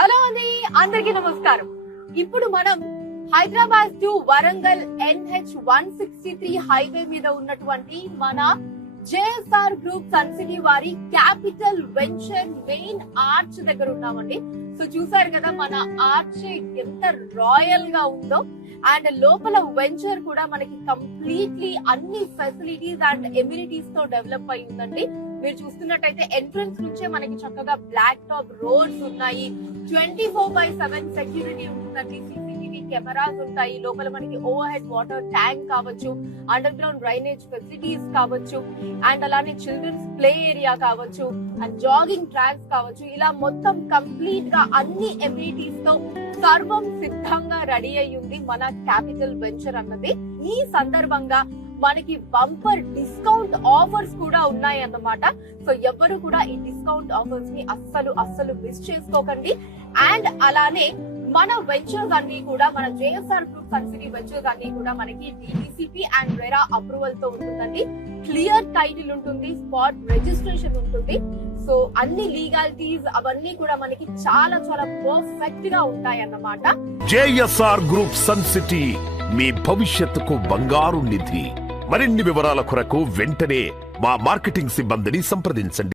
Hello అండి, అందరికీ నమస్కారం. ఇప్పుడు మనం Hyderabad to Warangal NH 163 highway మీద ఉన్నటువంటి మన JSR గ్రూప్ సన్ సిటీ వారి క్యాపిటల్ వెంచర్ మెయిన్ ఆర్చ్ దగ్గర ఉన్నామండి. సో చూసారు కదా మన ఆర్చ్ ఎంత రాయల్ గా ఉందో, అండ్ లోపల వెంచర్ కూడా మనకి కంప్లీట్లీ అన్ని ఫెసిలిటీస్ అండ్ ఎమ్యూనిటీస్ తో డెవలప్ అయి ఉందండి. మీరు చూస్తున్నట్టయితే ఎంట్రన్స్ నుంచే మనకి చక్కగా బ్లాక్ టాప్ రోడ్స్ ఉన్నాయి, 24/7 సెక్యూరిటీ ఉంటుందండి, CCTV కెమెరాస్ ఉంటాయి, లోపల మనకి ఓవర్ హెడ్ వాటర్ ట్యాంక్ కావచ్చు, అండర్ గ్రౌండ్ డ్రైనేజ్ ఫెసిలిటీస్ కావచ్చు, అండ్ అలానే చిల్డ్రన్స్ ప్లే ఏరియా కావచ్చు, అండ్ జాగింగ్ ట్రాక్స్ కావచ్చు, ఇలా మొత్తం కంప్లీట్ గా అన్ని ఎమ్యూనిటీస్ తో సర్వం సిద్ధంగా రెడీ అయి ఉంది మన క్యాపిటల్ వెంచర్ అన్నది. ఈ సందర్భంగా మనకి బంపర్ డిస్కౌంట్ ఆఫర్స్ కూడా ఉన్నాయి అన్నమాట. సో ఎవరు కూడా ఈ డిస్కౌంట్ ఆఫర్స్ ని అస్సలు మిస్ చేసుకోకండి. అండ్ అలానే మన వెంచర్స్ అన్ని కూడా, మన JSR group Sun City ventures అన్ని కూడా మనకి DTCP అండ్ రెరా అప్రూవల్ తో ఉంటుందండి. క్లియర్ టైటిల్ ఉంటుంది, స్పాట్ రిజిస్ట్రేషన్ ఉంటుంది. సో అన్ని లీగాలిటీస్ అవన్నీ కూడా మనకి చాలా పర్ఫెక్ట్ గా ఉంటాయి అన్నమాట. JSR గ్రూప్ సన్ సిటీ మీ భవిష్యత్తుకు బంగారు నిధి. మరిన్ని వివరాల కొరకు వెంటనే మా మార్కెటింగ్ సిబ్బందిని సంప్రదించండి.